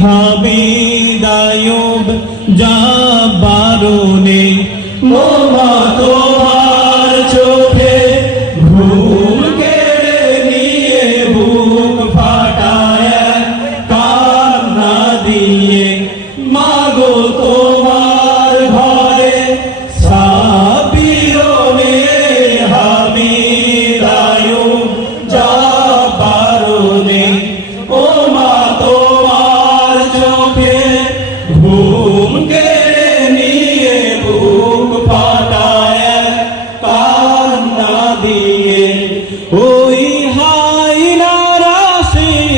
হামিদ আয়ুব জাব্বারুনে ওমা তোমার চোখে ঘুম কেড়ে নিয়ে বুক ফাটায় কান্না দিয়ে মাগো তোমার ঘরে সাবিরনে হামিদ আয়ুব জাব্বারুনে ওমা তোমার চোখে ঘুম কেড়ে নিয়ে বুক ফাটায় কান্না দিয়ে ওই হায়নারা সেই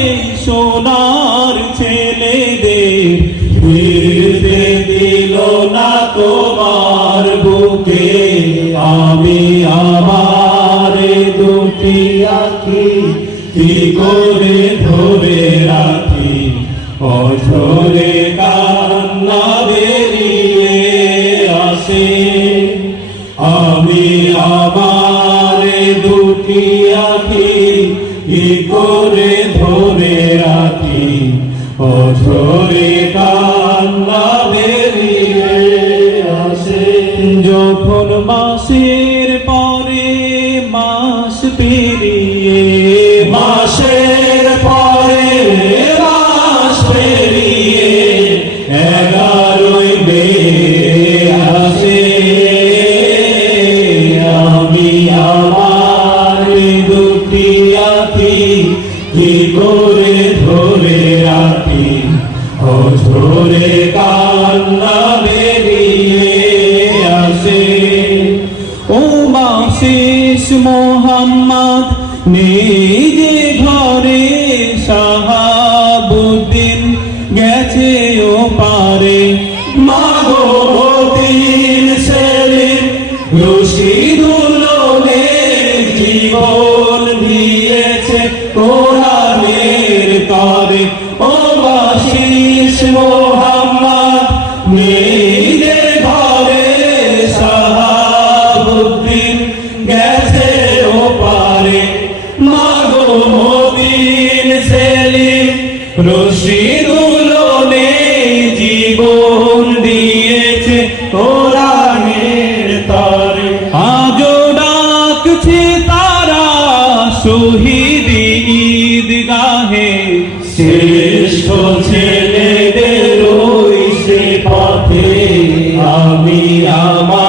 সোনার ছেলেদের ফিরতে দিল না তোমার বুকে আমি আমার দুটি আঁখি কি করে ধরে রাখি অঝরে কান্না বেরিয়ে আসে আমি আমার দুটি আঁখি কি করে ধরে রাখি অঝরে কান্না বেরিয়ে আসে যখন মাসের পরে মাস পেরিয়ে মাসের পরে মাস পেরিয়ে 11ই মে আসে আমি আমার দুটি আঁখি কি করে ধরে রাখি অঝরে কান্না বেরিয়ে আসে ও মাসিস মোহাম্মদ নিজে ঘরে শাহাবুদ্দিন গেছে ও পারে মাগো দিন সেলিম রশিদুল্লোহে জীবন দিয়েছে কোরআনের তরে ও মাসিস মোহাম্মদ নিজে ঘরে শাহাবুদ্দিন গেছে ও পারে মাগো দিন সেলিম রশিদুল্লোহে জীবন দিয়েছে কোরআনের তরে আজও ডাকছে তারা শহীদ ঈদগাহে শ্রেষ্ঠ ছেলেদের ওই সে পথে আমি আমার